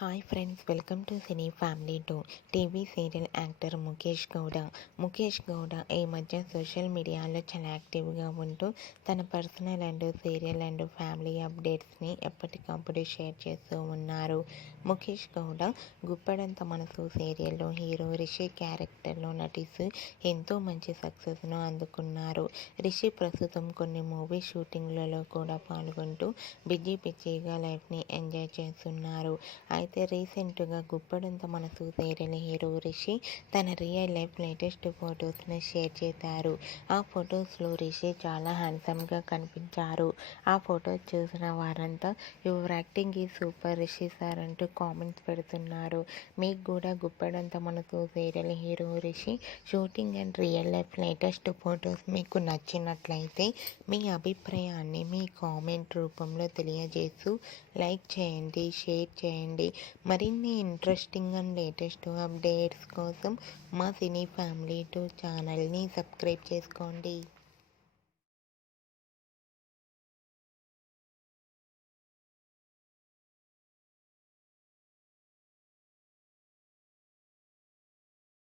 Hi friends, welcome to cine family two. TV serial actor Mukesh Gowda ఈ మధ్య social మీడియాలో చాలా యాక్టివ్గా ఉంటూ తన personal and serial and family అప్డేట్స్ని ఎప్పటికప్పుడు షేర్ చేస్తూ ఉన్నారు. ముఖేష్ గౌడ గుప్పెడంత మనసు సీరియల్లో హీరో రిషి క్యారెక్టర్లో నటిస్తూ ఎంతో మంచి సక్సెస్ను అందుకున్నారు. రిషి ప్రస్తుతం కొన్ని మూవీ షూటింగ్లలో కూడా పాల్గొంటూ బిజీగా లైఫ్ని ఎంజాయ్ చేస్తున్నారు. అయితే రీసెంట్గా గుప్పెడంత మనసు సీరియల్ హీరో రిషి తన రియల్ లైఫ్ లేటెస్ట్ ఫొటోస్ని షేర్ చేశారు. ఆ ఫొటోస్లో రిషి చాలా హ్యాండ్సమ్గా కనిపించారు. ఆ ఫొటోస్ చూసిన వారంతా యువర్ యాక్టింగ్ ఈ సూపర్ రిషి సార్ అంటూ కామెంట్స్ పెడుతున్నారు. మీకు కూడా గుప్పెడంత మనసు serial hero Rishi shooting and real life latest photos మీకు నచ్చినట్లయితే మీ అభిప్రాయాన్ని మీ కామెంట్ రూపంలో తెలియజేస్తూ లైక్ చేయండి, షేర్ చేయండి. మరిన్ని ఇంట్రెస్టింగ్ అండ్ లేటెస్ట్ అప్డేట్స్ కోసం మా సినీ ఫ్యామిలీ టూ ఛానల్ని సబ్స్క్రైబ్ చేసుకోండి.